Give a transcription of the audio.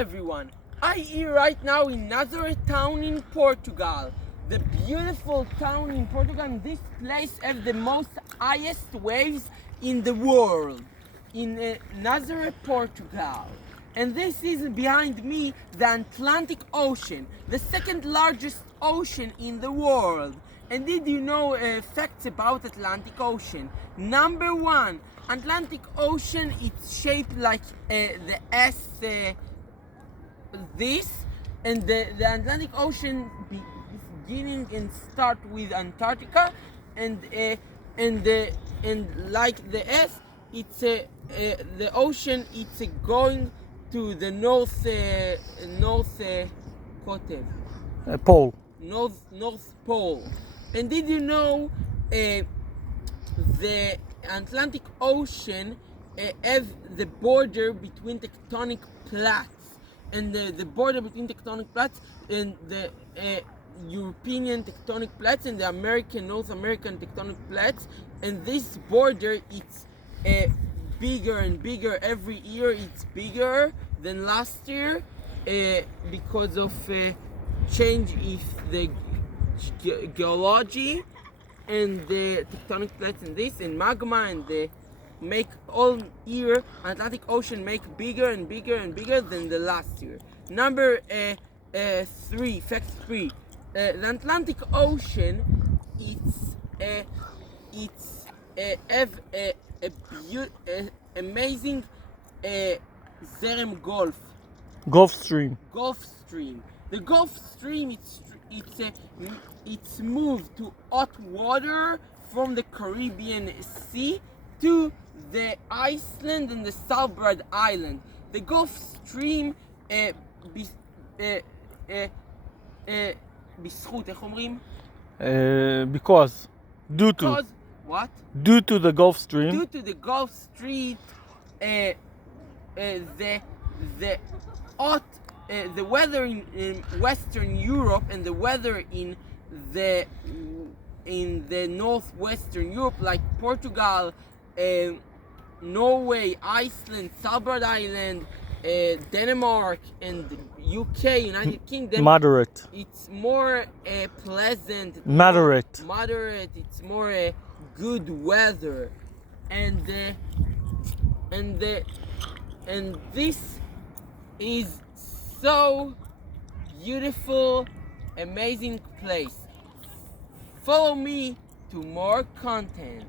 everyone, I'm here right now in Nazareth town in Portugal. The beautiful town in Portugal, and this place has the most highest waves in the world, in Nazareth, Portugal. And this is behind me the Atlantic Ocean, the second largest ocean in the world. And did you know facts about Atlantic Ocean? Number one, Atlantic Ocean, it's shaped like the S, this, and the Atlantic Ocean beginning and start with Antarctica, and like the S, it's the ocean. It's going to the north Pole. North Pole. And did you know the Atlantic Ocean has the border between tectonic plates, and the border between tectonic plates and the European tectonic plates and the North American tectonic plates, and this border it's bigger and bigger every year. It's bigger than last year because of change in the geology and the tectonic plates and this and magma, and the make all year Atlantic Ocean make bigger and bigger and bigger than the last year. Number three, fact three, the Atlantic Ocean it's have a amazing Zerem Gulf Stream. Gulf Stream. The Gulf Stream it's moved to hot water from the Caribbean Sea to the Iceland and the Svalbard Island. The Gulf Stream בזכות, איך אומרים? Because what? Due to the Gulf Stream. Due to the Gulf Stream, the weather in Western Europe and the weather in the northwestern Europe, like Portugal, Norway, Iceland, Svalbard Island, Denmark, and UK, United Kingdom. Moderate. It's more pleasant. Moderate. It's more good weather, and this is so beautiful, amazing place. Follow me to more content.